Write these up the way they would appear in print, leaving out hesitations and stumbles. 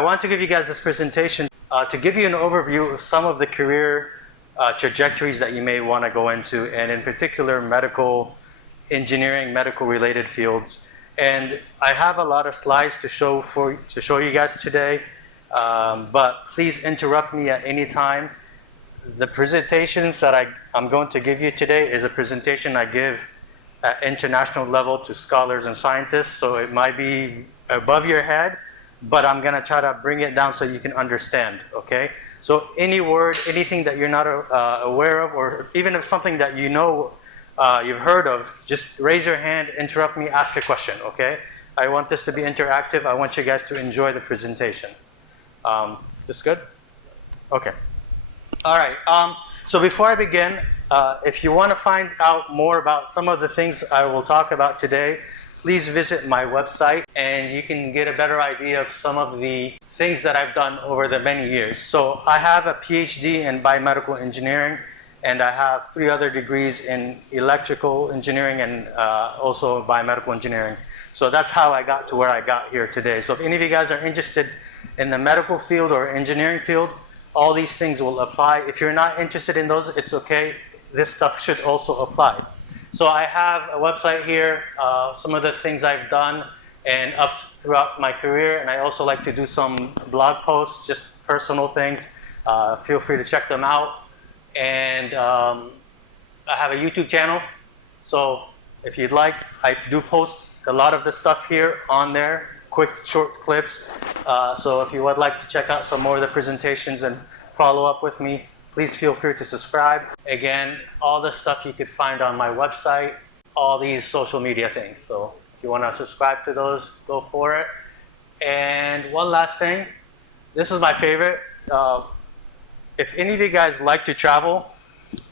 I want to give you guys this presentation to give you an overview of some of the career trajectories that you may want to go into, and in particular medical engineering, medical related fields. And I have a lot of slides to show you guys today, but please interrupt me at any time. The presentations that I'm going to give you today is a presentation I give at international level to scholars and scientists, so it might be above your head, but I'm going to try to bring it down so you can understand, okay? So any word, anything that you're not aware of, or even if something that you know you've heard of, just raise your hand, interrupt me, ask a question, okay? I want this to be interactive. I want you guys to enjoy the presentation. This good? Okay. All right. So before I begin, if you want to find out more about some of the things I will talk about today, please visit my website and you can get a better idea of some of the things that I've done over the many years. So I have a PhD in biomedical engineering, and I have 3 other degrees in electrical engineering and also biomedical engineering. So that's how I got to where I got here today. So if any of you guys are interested in the medical field or engineering field, all these things will apply. If you're not interested in those, it's okay. This stuff should also apply. So I have a website here, some of the things I've done and up throughout my career, and I also like to do some blog posts, just personal things. Feel free to check them out. And I have a YouTube channel, so if you'd like, I do post a lot of the stuff here on there, quick short clips. So if you would like to check out some more of the presentations and follow up with me, please feel free to subscribe. Again, all the stuff you could find on my website, all these social media things. So if you want to subscribe to those, go for it. And one last thing, this is my favorite. If any of you guys like to travel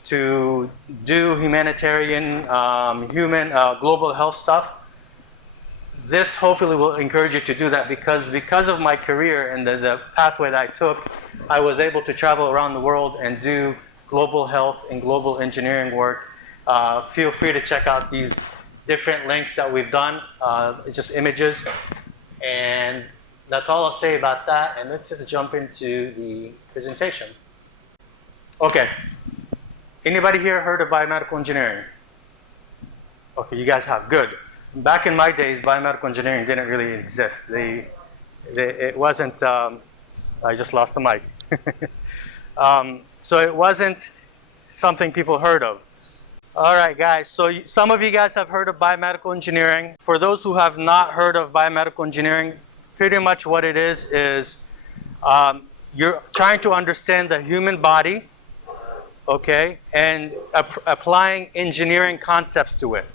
to do humanitarian, global health stuff, this hopefully will encourage you to do that, because of my career and the pathway that I took, I was able to travel around the world and do global health and global engineering work. Feel free to check out these different links that we've done, just images. And that's all I'll say about that. And let's just jump into the presentation. Okay. Anybody here heard of biomedical engineering? Okay, you guys have. Good. Back in my days, biomedical engineering didn't really exist. It wasn't, I just lost the mic. So it wasn't something people heard of. All right, guys, so some of you guys have heard of biomedical engineering. For those who have not heard of biomedical engineering, pretty much what it is you're trying to understand the human body, okay, and applying engineering concepts to it.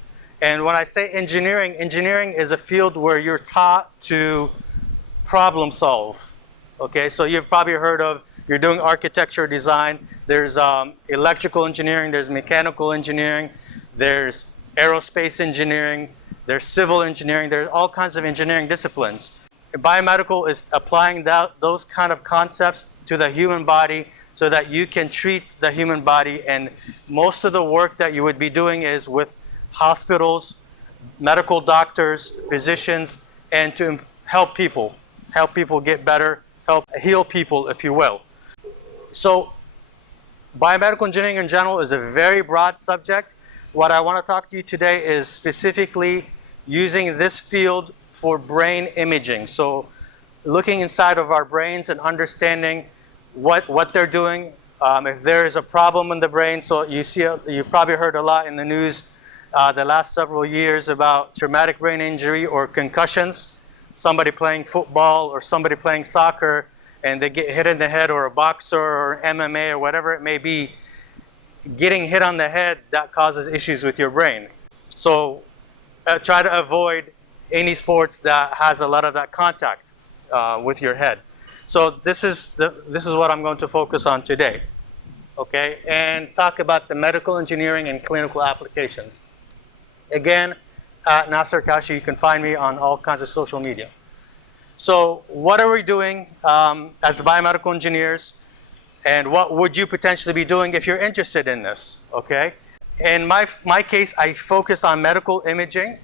And when I say engineering, engineering is a field where you're taught to problem solve. Okay, so you've probably heard of, you're doing architecture design, there's electrical engineering, there's mechanical engineering, there's aerospace engineering, there's civil engineering, there's all kinds of engineering disciplines. Biomedical is applying those kind of concepts to the human body so that you can treat the human body, and most of the work that you would be doing is with hospitals, medical doctors, physicians, and to help people get better, help heal people, if you will. So biomedical engineering in general is a very broad subject. What I want to talk to you today is specifically using this field for brain imaging. So looking inside of our brains and understanding what they're doing, if there is a problem in the brain. So you probably heard a lot in the news the last several years about traumatic brain injury or concussions. Somebody playing football or somebody playing soccer and they get hit in the head, or a boxer or MMA or whatever it may be, getting hit on the head, that causes issues with your brain. So try to avoid any sports that has a lot of that contact with your head. So this is what I'm going to focus on today, okay? And talk about the medical engineering and clinical applications. Again, at Nasser, Kashou, you can find me on all kinds of social media. So what are we doing as biomedical engineers, and what would you potentially be doing if you're interested in this, okay? In my case, I focused on medical imaging,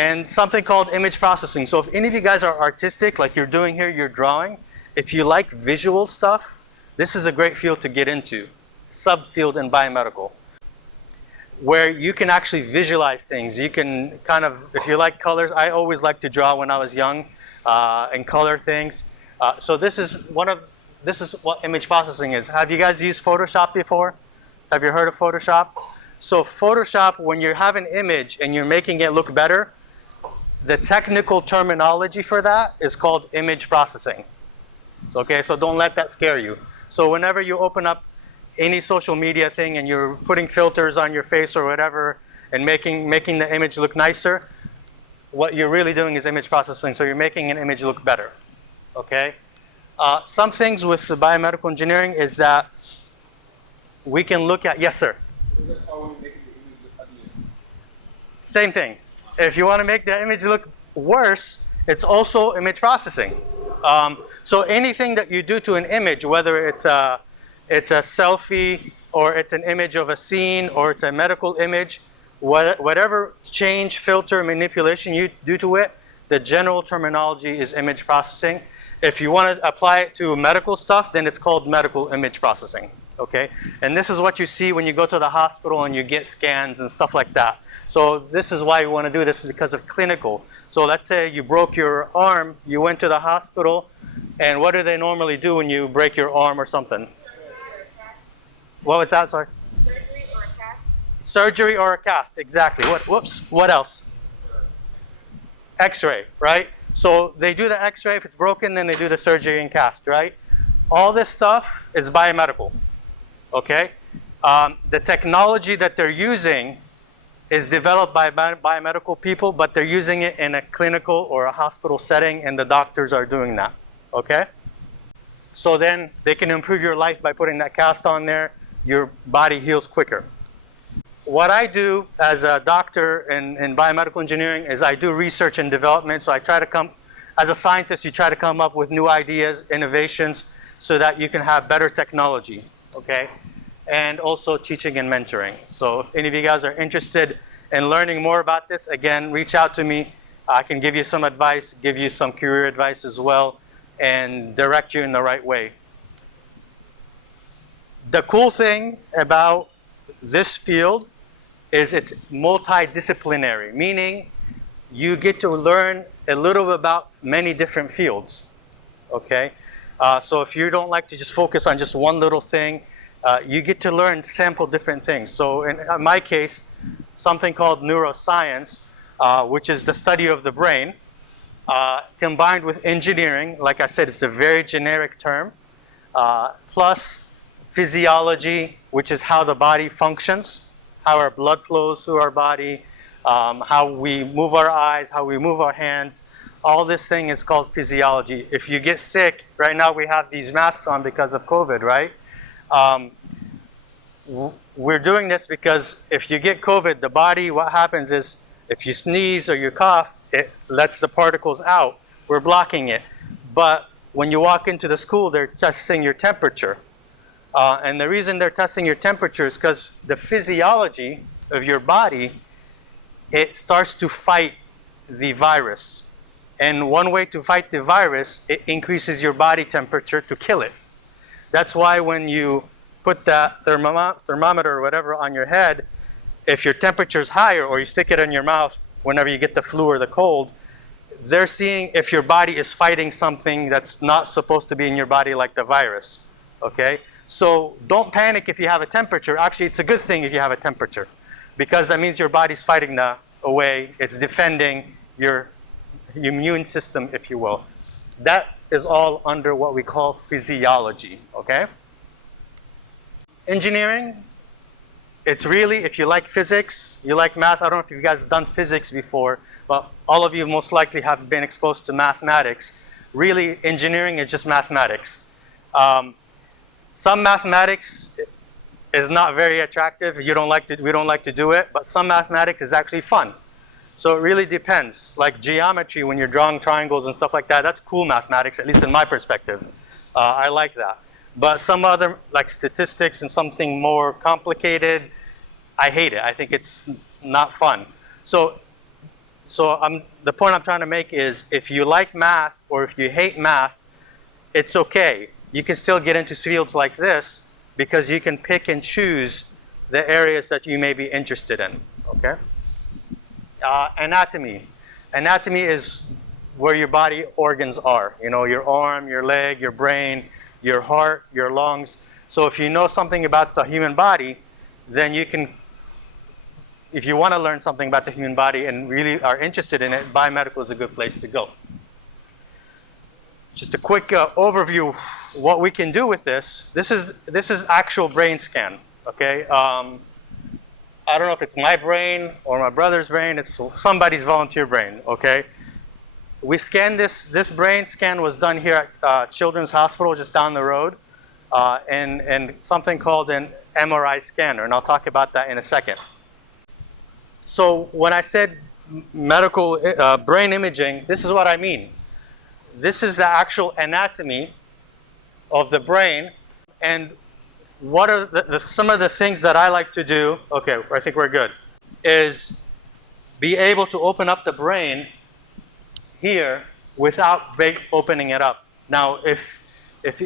and something called image processing. So if any of you guys are artistic, like you're doing here, you're drawing, if you like visual stuff, this is a great field to get into, subfield in biomedical, where you can actually visualize things. You can kind of, if you like colors, I always liked to draw when I was young and color things. So this is what image processing is. Have you guys used Photoshop before? Have you heard of Photoshop? So Photoshop, when you have an image and you're making it look better, the technical terminology for that is called image processing. Okay, so don't let that scare you. So whenever you open up any social media thing and you're putting filters on your face or whatever and making the image look nicer, what you're really doing is image processing. So you're making an image look better. Okay? Some things with the biomedical engineering is that we can look at, yes sir? Is that how we make the image look ugly? Same thing. If you want to make the image look worse, it's also image processing. So anything that you do to an image, whether it's a selfie or it's an image of a scene or it's a medical image, whatever change, filter, manipulation you do to it, the general terminology is image processing. If you want to apply it to medical stuff, then it's called medical image processing. Okay? And this is what you see when you go to the hospital and you get scans and stuff like that. So this is why we want to do this, because of clinical. So let's say you broke your arm, you went to the hospital, and what do they normally do when you break your arm or something? What was that, sorry? Surgery or a cast. Surgery or a cast, exactly. What else? X-ray, right? So they do the X-ray. If it's broken, then they do the surgery and cast, right? All this stuff is biomedical, okay? The technology that they're using is developed by biomedical people, but they're using it in a clinical or a hospital setting, and the doctors are doing that, okay? So then they can improve your life by putting that cast on there. Your body heals quicker. What I do as a doctor in biomedical engineering is I do research and development. So I try to come, as a scientist, you try to come up with new ideas, innovations, so that you can have better technology, okay? And also teaching and mentoring. So if any of you guys are interested in learning more about this, again, reach out to me. I can give you some advice, give you some career advice as well, and direct you in the right way. The cool thing about this field is it's multidisciplinary, meaning you get to learn a little bit about many different fields, okay? So if you don't like to just focus on just one little thing, you get to learn sample different things. So in my case, something called neuroscience, which is the study of the brain, combined with engineering. Like I said, it's a very generic term, plus physiology, which is how the body functions, how our blood flows through our body, how we move our eyes, how we move our hands. All this thing is called physiology. If you get sick, right now we have these masks on because of COVID, right? We're doing this because if you get COVID, the body, what happens is if you sneeze or you cough, it lets the particles out. We're blocking it. But when you walk into the school, they're testing your temperature. And the reason they're testing your temperature is because the physiology of your body, it starts to fight the virus. And one way to fight the virus, it increases your body temperature to kill it. That's why when you put that thermometer or whatever on your head, if your temperature is higher or you stick it in your mouth whenever you get the flu or the cold, they're seeing if your body is fighting something that's not supposed to be in your body, like the virus, okay? So don't panic if you have a temperature. Actually, it's a good thing if you have a temperature, because that means your body's fighting away. It's defending your immune system, if you will. That is all under what we call physiology, okay? Engineering, it's really, if you like physics, you like math. I don't know if you guys have done physics before, but all of you most likely have been exposed to mathematics. Really, engineering is just mathematics. Some mathematics is not very attractive. We don't like to do it, but some mathematics is actually fun. So it really depends. Like geometry, when you're drawing triangles and stuff like that, that's cool mathematics, at least in my perspective. I like that. But some other, like statistics and something more complicated, I hate it. I think it's not fun. So So the point I'm trying to make is if you like math or if you hate math, it's okay. You can still get into fields like this because you can pick and choose the areas that you may be interested in, okay? Anatomy. Anatomy is where your body organs are. You know, your arm, your leg, your brain, your heart, your lungs. So if you know something about the human body, then you can, if you want to learn something about the human body and really are interested in it, biomedical is a good place to go. Just a quick overview of what we can do with this. This is actual brain scan, okay? I don't know if it's my brain or my brother's brain. It's somebody's volunteer brain, okay? We scanned this brain scan was done here at Children's Hospital just down the road and something called an MRI scanner, and I'll talk about that in a second. So when I said medical brain imaging, this is what I mean. This is the actual anatomy of the brain, and what are some of the things that I like to do, okay, I think we're good, is be able to open up the brain here without opening it up. Now, if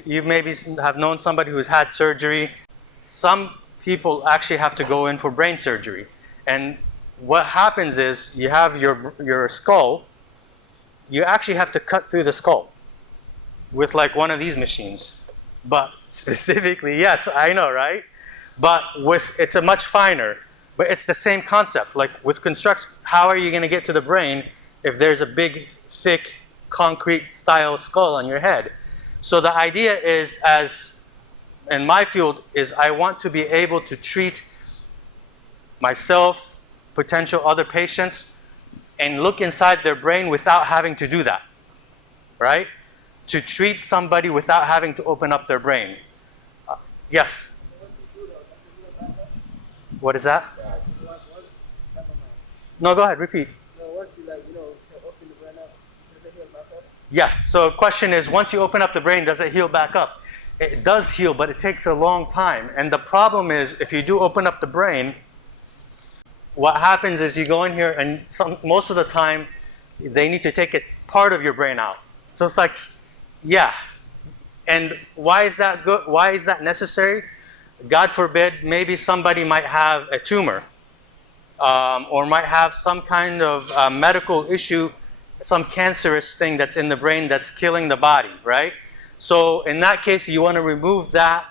you maybe have known somebody who's had surgery, some people actually have to go in for brain surgery. And what happens is you have your skull, you actually have to cut through the skull with like one of these machines. But specifically, yes, I know, right? But it's a much finer, but it's the same concept. Like with construction, how are you going to get to the brain if there's a big, thick, concrete style skull on your head? So the idea is, as in my field, is I want to be able to treat myself, potential other patients, and look inside their brain without having to do that, right? To treat somebody without having to open up their brain. Yes? What is that? No, go ahead, repeat. Yes, so the question is, once you open up the brain, does it heal back up? It does heal, but it takes a long time. And the problem is, if you do open up the brain, what happens is you go in here and most of the time, they need to take a part of your brain out. So it's like, yeah. And why is that good? Why is that necessary? God forbid, maybe somebody might have a tumor or might have some kind of medical issue, some cancerous thing that's in the brain that's killing the body, right? So in that case, you want to remove that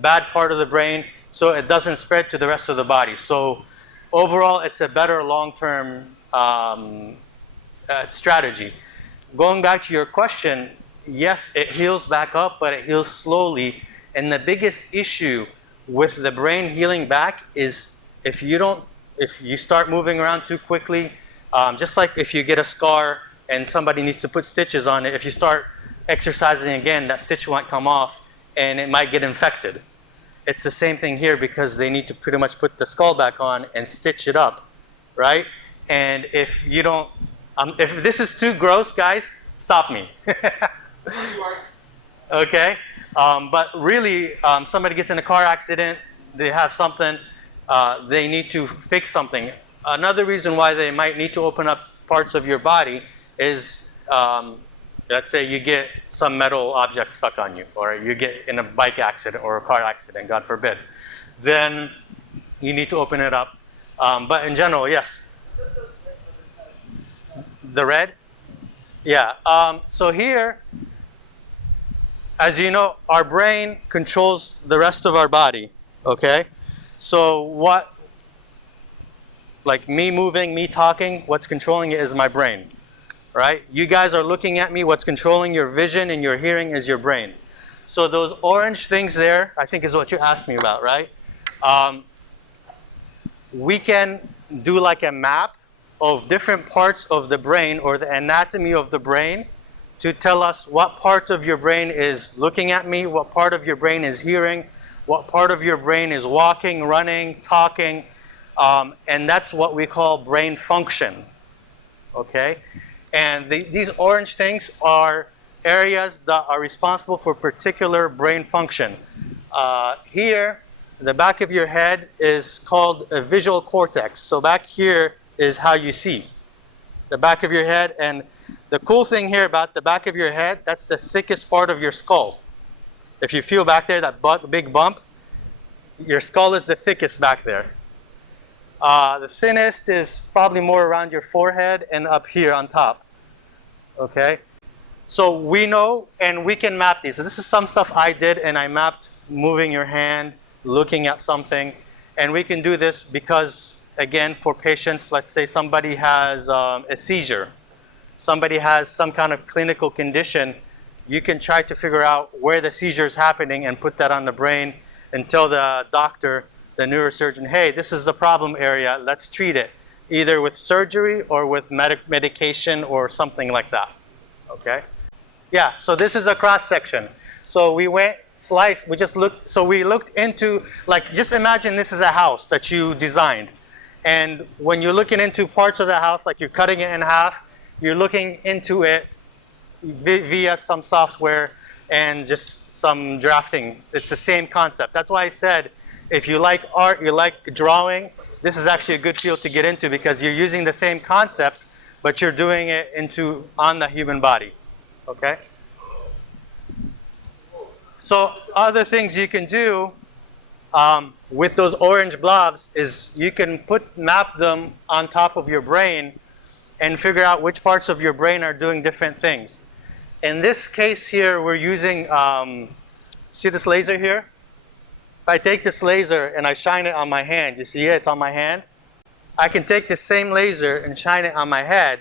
bad part of the brain so it doesn't spread to the rest of the body. So overall, it's a better long-term strategy. Going back to your question, yes, it heals back up, but it heals slowly. And the biggest issue with the brain healing back is if you start moving around too quickly, just like if you get a scar and somebody needs to put stitches on it, if you start exercising again, that stitch might come off and it might get infected. It's the same thing here because they need to pretty much put the skull back on and stitch it up, right? And if you don't, if this is too gross, guys, stop me. Okay? But really, somebody gets in a car accident, they have something, they need to fix something. Another reason why they might need to open up parts of your body is, let's say you get some metal object stuck on you, or you get in a bike accident or a car accident, God forbid. Then you need to open it up. But in general, yes. The red? Yeah. So here, as you know, our brain controls the rest of our body, okay? So like me moving, me talking, what's controlling it is my brain, right? You guys are looking at me, what's controlling your vision and your hearing is your brain. So those orange things there, I think is what you asked me about, right? We can do like a map of different parts of the brain or the anatomy of the brain to tell us what part of your brain is looking at me, what part of your brain is hearing, what part of your brain is walking, running, talking, and that's what we call brain function, okay? And these orange things are areas that are responsible for particular brain function. Here, the back of your head is called a visual cortex. So back here is how you see, the back of your head. And the cool thing here about the back of your head, that's the thickest part of your skull. If you feel back there, that big bump, your skull is the thickest back there. The thinnest is probably more around your forehead and up here on top. Okay? So we know and we can map these. So this is some stuff I did, and I mapped moving your hand, looking at something. And we can do this because, again, for patients, let's say somebody has a seizure. Somebody has some kind of clinical condition. You can try to figure out where the seizure is happening and put that on the brain and tell the doctor, the neurosurgeon, hey, this is the problem area, let's treat it, either with surgery or with medication or something like that, okay? Yeah, so this is a cross section. So we went, sliced, we looked into, like, just imagine this is a house that you designed. And when you're looking into parts of the house, like you're cutting it in half, you're looking into it via some software and just some drafting. It's the same concept. That's why I said, if you like art, you like drawing, this is actually a good field to get into because you're using the same concepts, but you're doing it on the human body, okay? So other things you can do with those orange blobs is you can map them on top of your brain and figure out which parts of your brain are doing different things. In this case here, we're using, see this laser here? If I take this laser and I shine it on my hand, you see it, it's on my hand? I can take the same laser and shine it on my head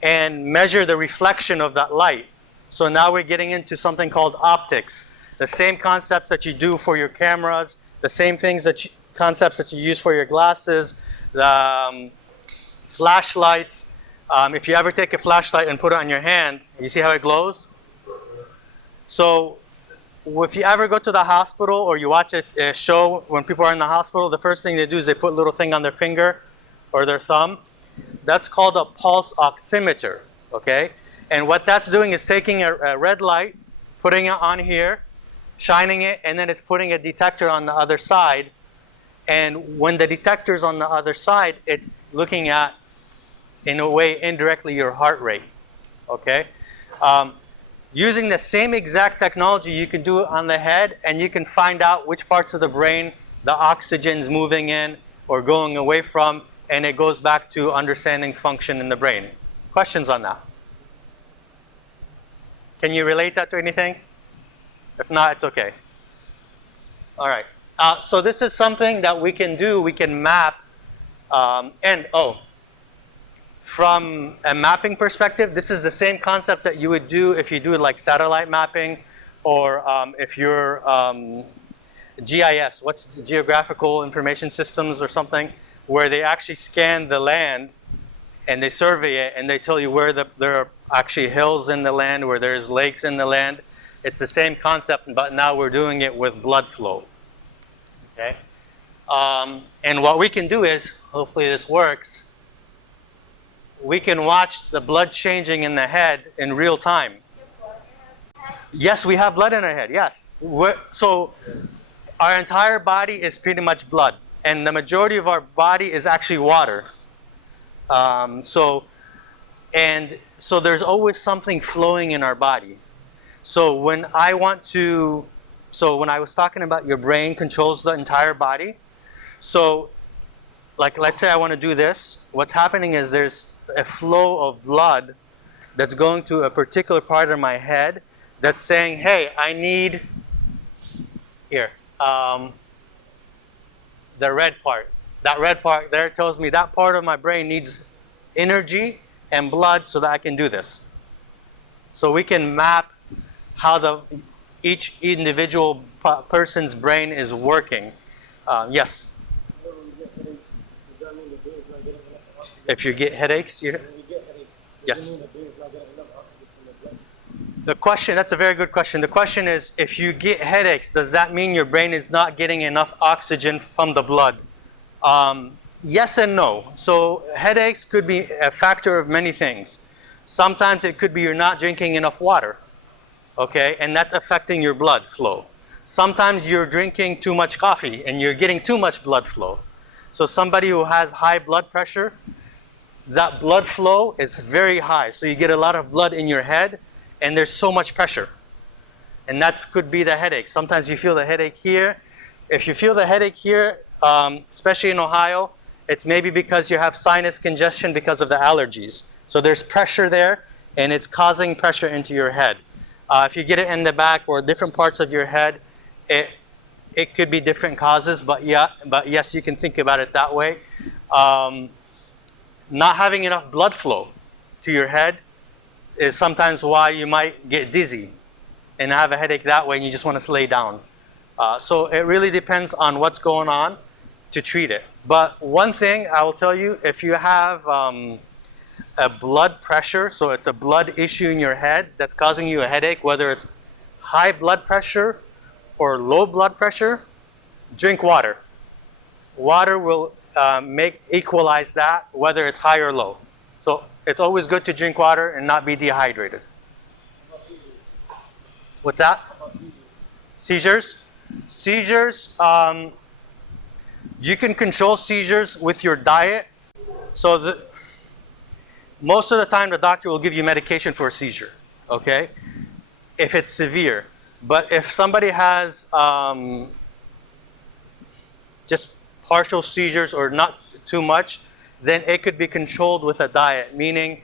and measure the reflection of that light. So now we're getting into something called optics. The same concepts that you do for your cameras, the same concepts that you use for your glasses, the flashlights. If you ever take a flashlight and put it on your hand, you see how it glows? So if you ever go to the hospital or you watch a show when people are in the hospital, the first thing they do is they put a little thing on their finger or their thumb. That's called a pulse oximeter, okay? And what that's doing is taking a red light, putting it on here, shining it, and then it's putting a detector on the other side. And when the detector's on the other side, it's looking at, in a way, indirectly your heart rate, okay? Using the same exact technology, you can do it on the head, and you can find out which parts of the brain the oxygen's moving in or going away from, and it goes back to understanding function in the brain. Questions on that? Can you relate that to anything? If not, it's okay. All right. So this is something that we can do. We can map. From a mapping perspective, this is the same concept that you would do if you do like satellite mapping or if you're GIS, what's Geographical Information Systems or something, where they actually scan the land and they survey it and they tell you where there are actually hills in the land, where there's lakes in the land. It's the same concept, but now we're doing it with blood flow. Okay? And what we can do is, hopefully this works, we can watch the blood changing in the head in real time. Yes, we have blood in our head, yes. So our entire body is pretty much blood, and the majority of our body is actually water. So there's always something flowing in our body. So when I was talking about your brain controls the entire body, so like let's say I want to do this, what's happening is there's a flow of blood that's going to a particular part of my head that's saying, hey, I need, here, the red part. That red part there tells me that part of my brain needs energy and blood so that I can do this. So we can map how each individual person's brain is working. Yes? If you get headaches, yes. The question, that's a very good question. The question is, if you get headaches, does that mean your brain is not getting enough oxygen from the blood? Yes and no. So headaches could be a factor of many things. Sometimes it could be you're not drinking enough water, okay, and that's affecting your blood flow. Sometimes you're drinking too much coffee and you're getting too much blood flow. So somebody who has high blood pressure, that blood flow is very high. So you get a lot of blood in your head, and there's so much pressure. And that could be the headache. Sometimes you feel the headache here. If you feel the headache here, especially in Ohio, it's maybe because you have sinus congestion because of the allergies. So there's pressure there, and it's causing pressure into your head. If you get it in the back or different parts of your head, it could be different causes, but yes, you can think about it that way. Not having enough blood flow to your head is sometimes why you might get dizzy and have a headache that way, and you just want to lay down. So it really depends on what's going on to treat it. But one thing I will tell you, if you have a blood pressure, so it's a blood issue in your head that's causing you a headache, whether it's high blood pressure or low blood pressure, drink water. Water will equalize that, whether it's high or low. So it's always good to drink water and not be dehydrated. What's that? Seizures? Seizures, you can control seizures with your diet. So most of the time the doctor will give you medication for a seizure, okay? If it's severe. But if somebody has just partial seizures or not too much, then it could be controlled with a diet, meaning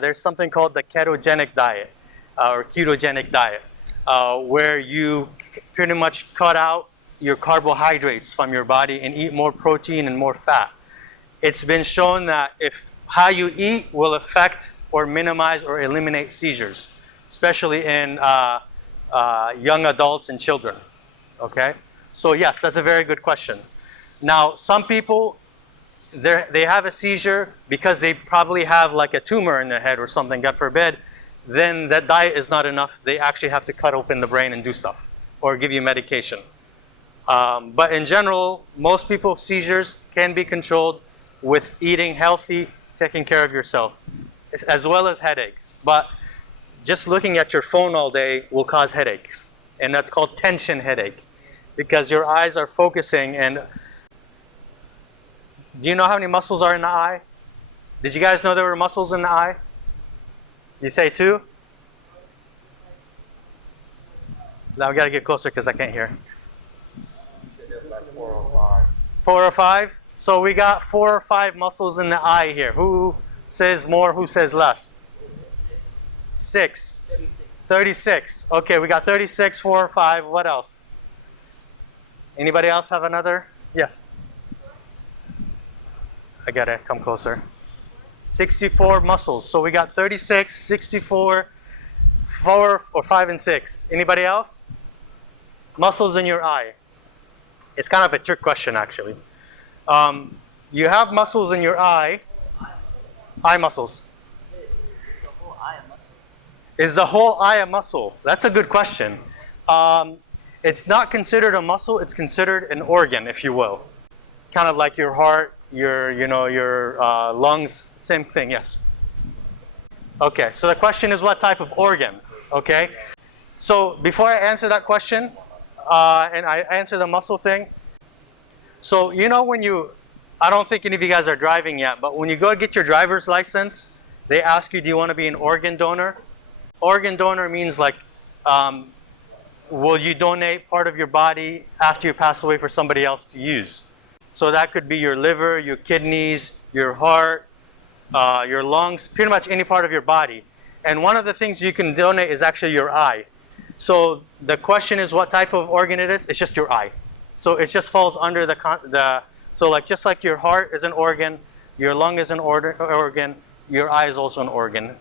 there's something called the ketogenic diet or ketogenic diet, where you pretty much cut out your carbohydrates from your body and eat more protein and more fat. It's been shown that if how you eat will affect or minimize or eliminate seizures, especially in young adults and children, okay? So yes, that's a very good question. Now, some people, they have a seizure because they probably have like a tumor in their head or something, God forbid, then that diet is not enough. They actually have to cut open the brain and do stuff or give you medication. But in general, most people's seizures can be controlled with eating healthy, taking care of yourself, as well as headaches. But just looking at your phone all day will cause headaches. And that's called tension headache, because your eyes are focusing. And do you know how many muscles are in the eye? Did you guys know there were muscles in the eye? You say 2? Now we got to get closer because I can't hear. You said there's like 4 or 5. 4 or 5? So we got 4 or 5 muscles in the eye here. Who says more? Who says less? 6. 36. Okay, we got 36, 4 or 5. What else? Anybody else have another? Yes. I gotta come closer. 64 muscles. So we got 36, 64, 4 or 5 and 6. Anybody else? Muscles in your eye. It's kind of a trick question, actually. You have muscles in your eye. Eye muscles. Is the whole eye a muscle? That's a good question. It's not considered a muscle. It's considered an organ, if you will. Kind of like your heart, your lungs, same thing, yes. Okay, so the question is what type of organ, okay? So before I answer that question, and I answer the muscle thing, so when I don't think any of you guys are driving yet, but when you go get your driver's license, they ask you, do you want to be an organ donor? Organ donor means like, will you donate part of your body after you pass away for somebody else to use? So that could be your liver, your kidneys, your heart, your lungs, pretty much any part of your body. And one of the things you can donate is actually your eye. So the question is what type of organ it is? It's just your eye. So it just falls under just like your heart is an organ, your lung is an organ, your eye is also an organ.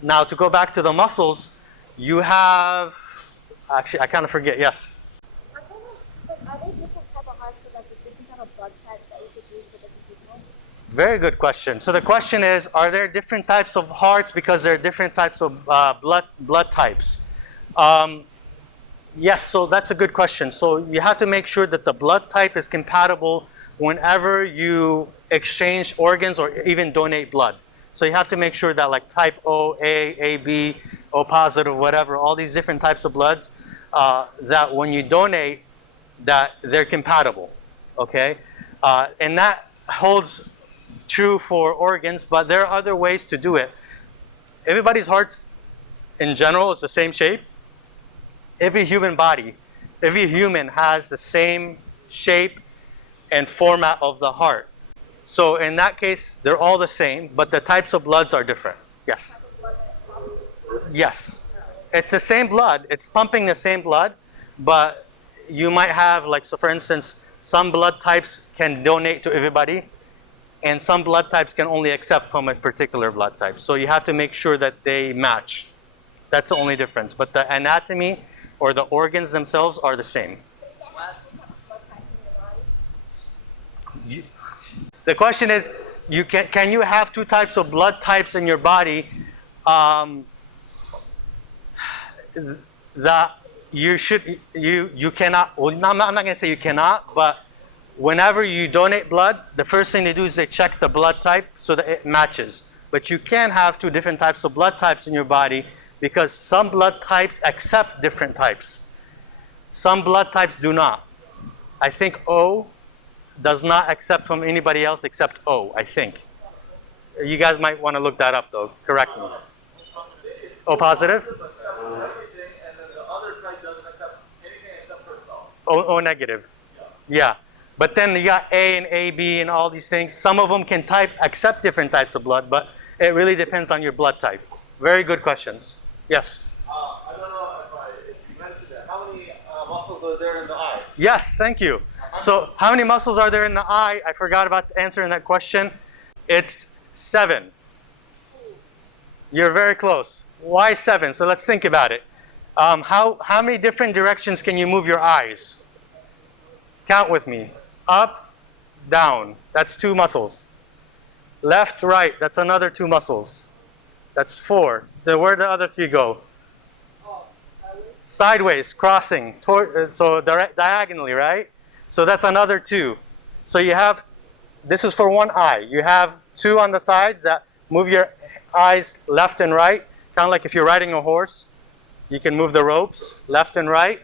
Now to go back to the muscles, you have, actually I kind of forget, yes? Are there different type of hearts because there's different type of blood types that you could use for different people? Very good question. So the question is, are there different types of hearts because there are different types of blood types? Yes, so that's a good question. So you have to make sure that the blood type is compatible whenever you exchange organs or even donate blood. So you have to make sure that like type O, A, AB, O positive, whatever, all these different types of bloods, that when you donate, that they're compatible, okay? And that holds true for organs, but there are other ways to do it. Everybody's hearts in general is the same shape. Every human body, every human has the same shape and format of the heart. So in that case, they're all the same, but the types of bloods are different. Yes? Yes. It's the same blood. It's pumping the same blood, but you might have, like, so for instance, some blood types can donate to everybody, and some blood types can only accept from a particular blood type. So you have to make sure that they match. That's the only difference. But the anatomy or the organs themselves are the same. The question is, can you have two types of blood types in your body? That you cannot. Well, I'm not going to say you cannot, but whenever you donate blood, the first thing they do is they check the blood type so that it matches. But you can have two different types of blood types in your body because some blood types accept different types. Some blood types do not. I think O does not accept from anybody else except O, I think. You guys might want to look that up though. Correct me. O positive? O negative. Yeah. But then you got A and AB and all these things. Some of them can accept different types of blood, but it really depends on your blood type. Very good questions. Yes? I don't know if you mentioned that. How many muscles are there in the eye? Yes, thank you. So how many muscles are there in the eye? I forgot about answering that question. It's 7. You're very close. Why 7? So let's think about it. How many different directions can you move your eyes? Count with me. Up, down. That's 2 muscles. Left, right. That's another 2 muscles. That's 4. Where do the other 3 go? Sideways, crossing. So diagonally, right? So that's another 2. So you have, this is for one eye. You have 2 on the sides that move your eyes left and right. Kind of like if you're riding a horse. You can move the ropes left and right.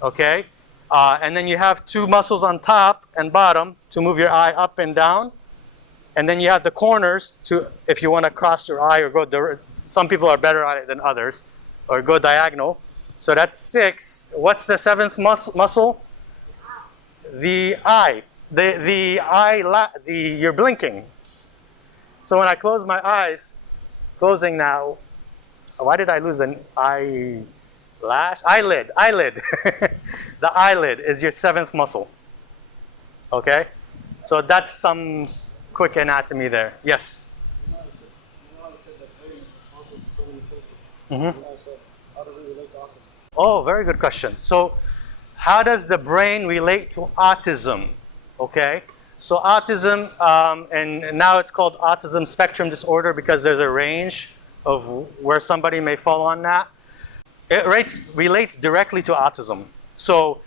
Okay? And then you have 2 muscles on top and bottom to move your eye up and down. And then you have the corners to, if you want to cross your eye or go, some people are better at it than others, or go diagonal. So that's 6. What's the 7th muscle? The eye. You're blinking. So when I close my eyes, closing now, why did I lose the eyelid? The eyelid is your 7th muscle. Okay? So that's some quick anatomy there. Yes? You said that brain is responsible for so many functions. I said, how does it relate to autism? Oh, very good question. So how does the brain relate to autism? Okay? So autism, and now it's called autism spectrum disorder because there's a range of where somebody may fall on that. It relates directly to autism. So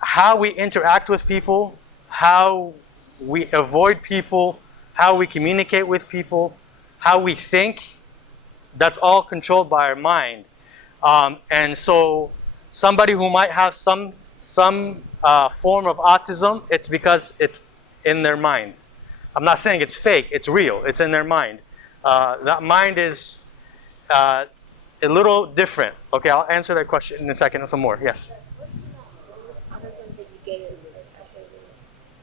how we interact with people, how we avoid people, how we communicate with people, how we think, that's all controlled by our mind. And so somebody who might have some form of autism, it's because it's in their mind. I'm not saying it's fake, it's real, it's in their mind. That mind is a little different. Okay, I'll answer that question in a second. Some more. Yes. Autism, but you get it after.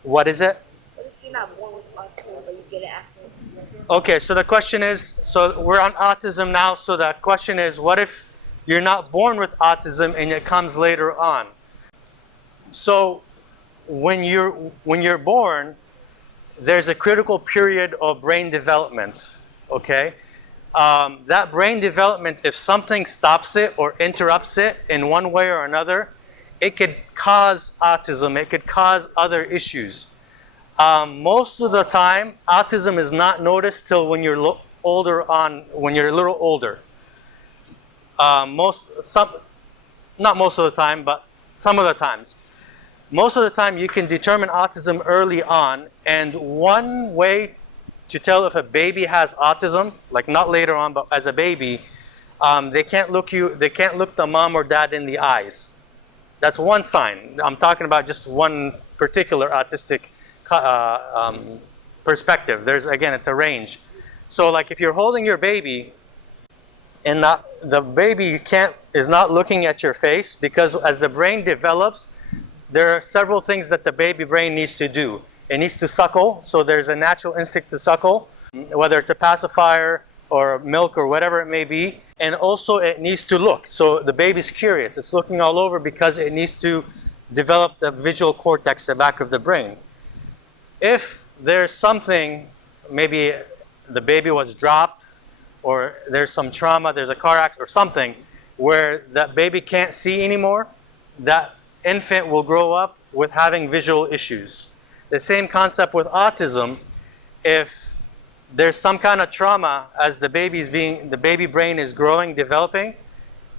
What is it? What if you're not born with autism, but you get it after? Okay, so the question is, so we're on autism now. So the question is, what if you're not born with autism and it comes later on? So when you're born, there's a critical period of brain development. Okay. That brain development, if something stops it or interrupts it in one way or another, it could cause autism. It could cause other issues. Most of the time, autism is not noticed till when you're when you're a little older. Not most of the time, but some of the times. Most of the time, you can determine autism early on, and one way to tell if a baby has autism, like not later on, but as a baby, they can't look the mom or dad in the eyes. That's one sign. I'm talking about just one particular autistic perspective. Again, it's a range. So like if you're holding your baby and the baby is not looking at your face, because as the brain develops, there are several things that the baby brain needs to do. It needs to suckle, so there's a natural instinct to suckle, whether it's a pacifier or milk or whatever it may be. And also it needs to look. So the baby's curious. It's looking all over because it needs to develop the visual cortex, the back of the brain. If there's something, maybe the baby was dropped, or there's some trauma, there's a car accident or something, where that baby can't see anymore, that infant will grow up with having visual issues. The same concept with autism. If there's some kind of trauma as the baby brain is growing, developing,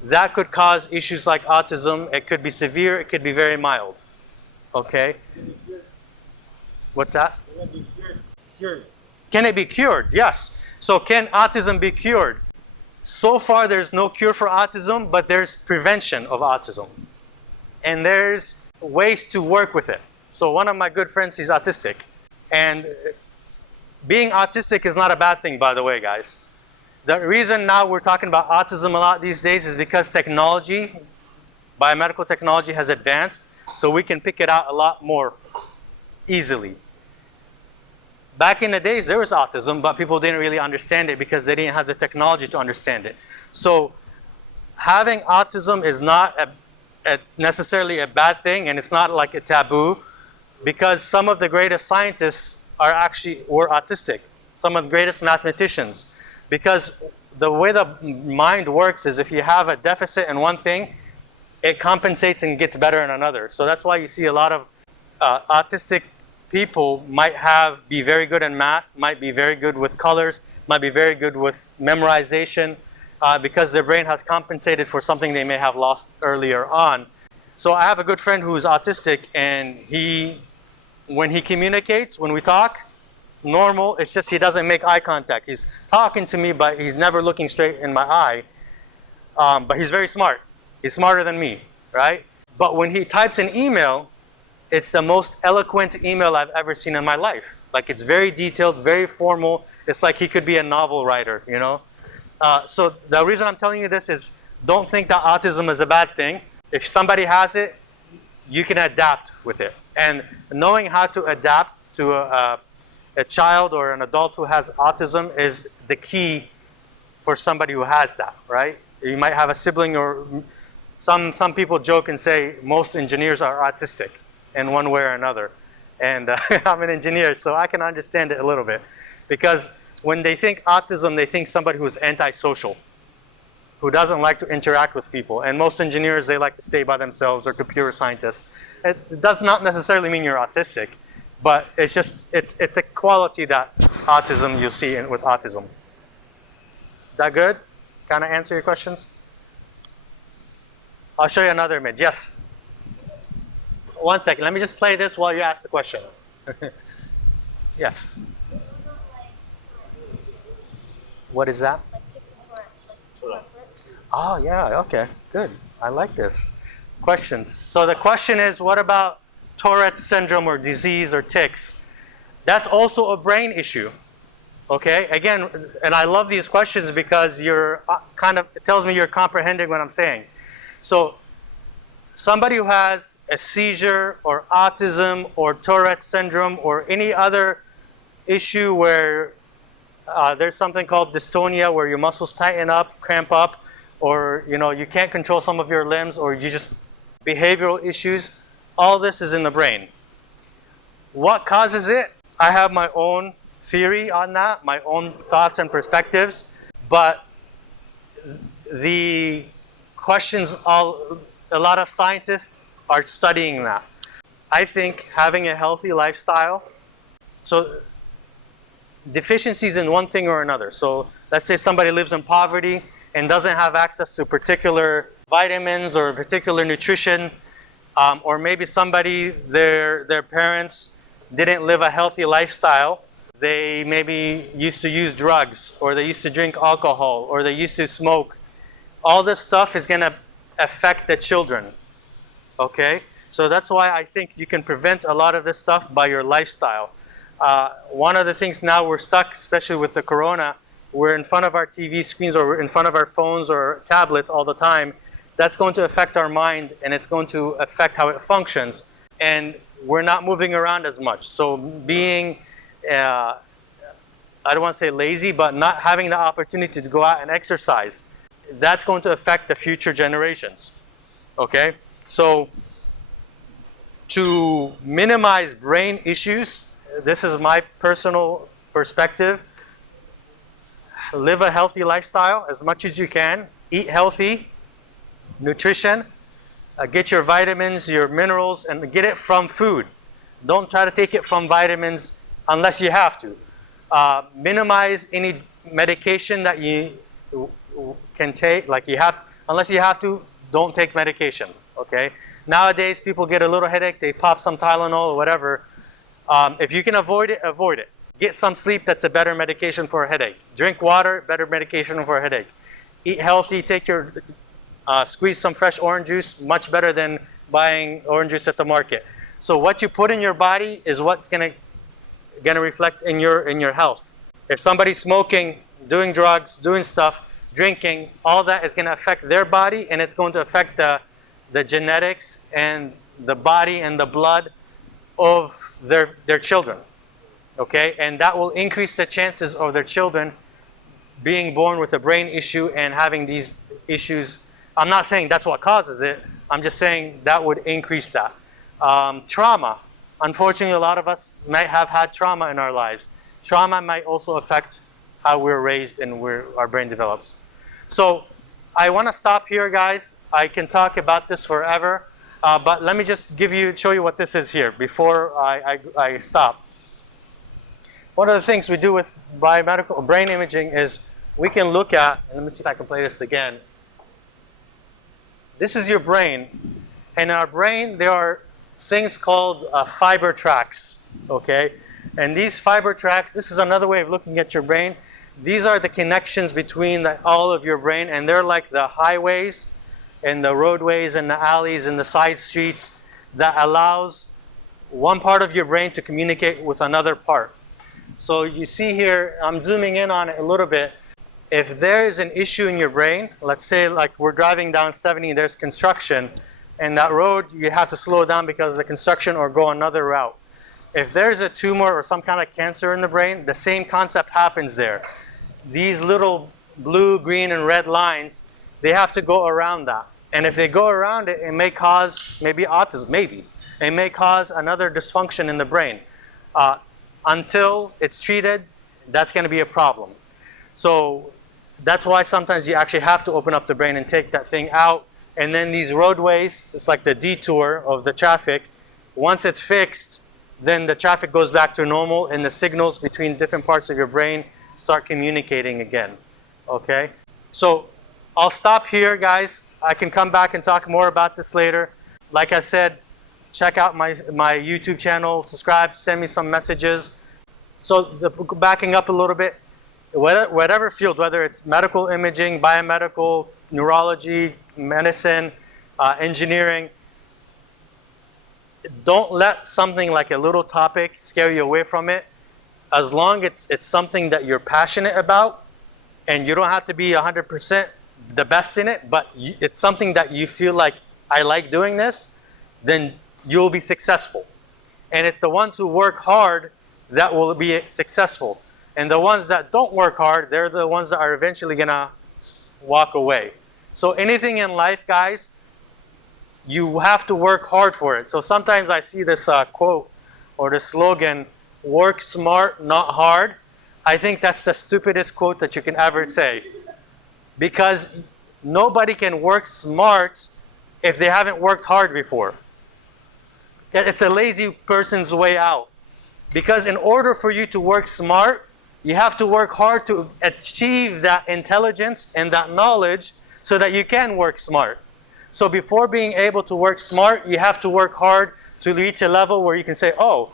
that could cause issues like autism. It could be severe, it could be very mild. Okay? What's that? Can it be cured? Can it be cured? Yes. So can autism be cured? So far there's no cure for autism, but there's prevention of autism. And there's ways to work with it. So one of my good friends, he's autistic. And being autistic is not a bad thing, by the way, guys. The reason now we're talking about autism a lot these days is because technology, biomedical technology has advanced, so we can pick it out a lot more easily. Back in the days, there was autism, but people didn't really understand it because they didn't have the technology to understand it. So having autism is not necessarily a bad thing, and it's not like a taboo, because some of the greatest scientists were autistic. Some of the greatest mathematicians. Because the way the mind works is if you have a deficit in one thing, it compensates and gets better in another. So that's why you see a lot of autistic people might be very good in math, might be very good with colors, might be very good with memorization, because their brain has compensated for something they may have lost earlier on. So I have a good friend who's autistic, and when he communicates, when we talk, normal, it's just he doesn't make eye contact. He's talking to me, but he's never looking straight in my eye. But he's very smart. He's smarter than me, right? But when he types an email, it's the most eloquent email I've ever seen in my life. Like, it's very detailed, very formal. It's like he could be a novel writer, you know? So the reason I'm telling you this is, don't think that autism is a bad thing. If somebody has it, you can adapt with it. And knowing how to adapt to a child or an adult who has autism is the key for somebody who has that, right? You might have a sibling, or some people joke and say most engineers are autistic in one way or another. And I'm an engineer, so I can understand it a little bit. Because when they think autism, they think somebody who's antisocial, who doesn't like to interact with people. And most engineers, they like to stay by themselves, or computer scientists. It does not necessarily mean you're autistic, but it's just, it's a quality that autism you see with autism. That good? Kind of answer your questions? I'll show you another image. Yes? 1 second. Let me just play this while you ask the question. Yes? What is that? Like tics and Tourette's, Oh, yeah. Okay. Good. I like this. Questions. So the question is, what about Tourette's syndrome or disease or tics? That's also a brain issue. Okay? Again, and I love these questions because it tells me you're comprehending what I'm saying. So somebody who has a seizure or autism or Tourette's syndrome or any other issue where there's something called dystonia, where your muscles tighten up, cramp up, or you can't control some of your limbs, or you just behavioral issues, all this is in the brain. What causes it? I have my own theory on that, my own thoughts and perspectives, but the questions, a lot of scientists are studying that. I think having a healthy lifestyle, so deficiencies in one thing or another. So let's say somebody lives in poverty and doesn't have access to particular vitamins or particular nutrition, or maybe somebody, their parents didn't live a healthy lifestyle. They maybe used to use drugs, or they used to drink alcohol, or they used to smoke. All this stuff is going to affect the children, okay? So that's why I think you can prevent a lot of this stuff by your lifestyle. One of the things now we're stuck, especially with the corona, we're in front of our TV screens or we're in front of our phones or tablets all the time. That's going to affect our mind and it's going to affect how it functions. And we're not moving around as much. So being, I don't want to say lazy, but not having the opportunity to go out and exercise, that's going to affect the future generations. Okay? So to minimize brain issues, this is my personal perspective. Live a healthy lifestyle as much as you can. Eat healthy, nutrition. Get your vitamins, your minerals, and get it from food. Don't try to take it from vitamins unless you have to. Minimize any medication that you can take, like you have, unless you have to, don't take medication, okay? Nowadays, people get a little headache, they pop some Tylenol or whatever. If you can avoid it, avoid it. Get some sleep, that's a better medication for a headache. Drink water, better medication for a headache. Eat healthy, squeeze some fresh orange juice, much better than buying orange juice at the market. So what you put in your body is what's gonna reflect in your health. If somebody's smoking, doing drugs, doing stuff, drinking, all that is gonna affect their body and it's going to affect the genetics and the body and the blood of their children. Okay, and that will increase the chances of their children being born with a brain issue and having these issues. I'm not saying that's what causes it. I'm just saying that would increase that. Trauma. Unfortunately, a lot of us might have had trauma in our lives. Trauma might also affect how we're raised and our brain develops. So I want to stop here, guys. I can talk about this forever, but let me just show you what this is here before I stop. One of the things we do with biomedical brain imaging is we can look at, and let me see if I can play this again. This is your brain. And in our brain, there are things called fiber tracts, okay? And these fiber tracts, this is another way of looking at your brain. These are the connections between all of your brain, and they're like the highways and the roadways and the alleys and the side streets that allows one part of your brain to communicate with another part. So you see here, I'm zooming in on it a little bit. If there is an issue in your brain, let's say like we're driving down 70, there's construction, and that road you have to slow down because of the construction or go another route. If there's a tumor or some kind of cancer in the brain, the same concept happens there. These little blue, green, and red lines, they have to go around that. And if they go around it, it may cause maybe autism, maybe. It may cause another dysfunction in the brain. Until it's treated, that's going to be a problem. So that's why sometimes you actually have to open up the brain and take that thing out. And then these roadways, it's like the detour of the traffic. Once it's fixed, then the traffic goes back to normal and the signals between different parts of your brain start communicating again. Okay? So I'll stop here, guys. I can come back and talk more about this later. Like I said, check out my YouTube channel, subscribe, send me some messages. So backing up a little bit, whatever field, whether it's medical imaging, biomedical, neurology, medicine, engineering, don't let something like a little topic scare you away from it. As long as it's something that you're passionate about, and you don't have to be 100% the best in it, but it's something that you feel like, I like doing this, then you'll be successful. And it's the ones who work hard that will be successful. And the ones that don't work hard, they're the ones that are eventually gonna walk away. So anything in life, guys, you have to work hard for it. So sometimes I see this quote or the slogan, work smart, not hard. I think that's the stupidest quote that you can ever say. Because nobody can work smart if they haven't worked hard before. It's a lazy person's way out. Because in order for you to work smart, you have to work hard to achieve that intelligence and that knowledge so that you can work smart. So before being able to work smart, you have to work hard to reach a level where you can say, oh,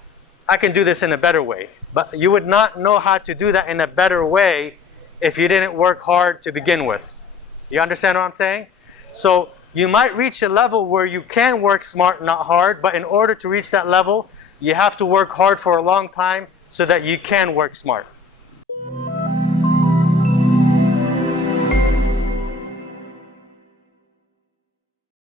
I can do this in a better way. But you would not know how to do that in a better way if you didn't work hard to begin with. You understand what I'm saying? So you might reach a level where you can work smart, not hard, but in order to reach that level, you have to work hard for a long time so that you can work smart.